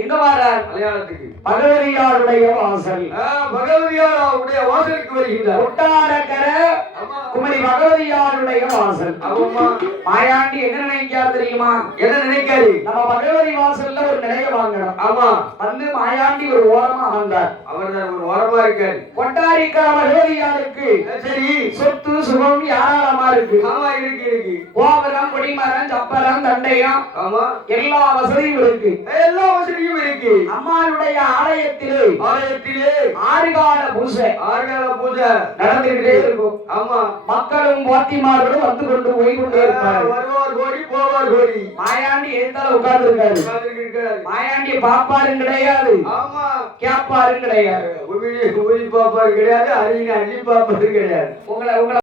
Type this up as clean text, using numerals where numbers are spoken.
எங்க வரார்? மலையாளத்துக்கு. பகவதியாருடைய வாசல். பகவதியாருடைய வாசலுக்கு வருகின்றார். கொட்டாரக்கர குமரி பகவதியாருடைய வாசல். மாயாண்டி என்ன நினைக்காரு தெரியுமா? என்ன நினைக்காரு? நம்ம பகவதி வாசல்ல ஒரு நிலைய வாங்கணும். ஆமா. வந்து மாயாண்டி ஒரு ஓரமா வந்தார். அவர் ஒரு ஓரமா இருக்காரு. கொட்டாரிக்கர பகவதியாருக்கு சரி சொத்து சுகம் யாராலமா இருக்கு? ஆமா இருக்கு இருக்கு. கோபுரம் கொடிமரம் சப்பரம் தண்டையம் ஆமா எல்லா வசதியும் இருக்கு. எல்லா வசதியும் இருக்கு. அம்மாளுடைய ஆலயத்திலே ஆறுகால பூஜை நடந்துகிட்டே இருக்கும். ஆமா மக்களும் பாத்திமார்களும் வந்து கொண்டு போய் கொண்டே இருப்பார்கள். வருவார் கோடி போவார் கோடி. மாயாண்டி எதிர்த்தால உட்கார்ந்து இருக்காரு. மாயாண்டி பாப்பாரும் கிடையாது. ஆமா கேப்பாரும் கிடையாது. பாப்பாரு கிடையாது. அள்ளி பாப்பாரு கிடையாது. உங்களை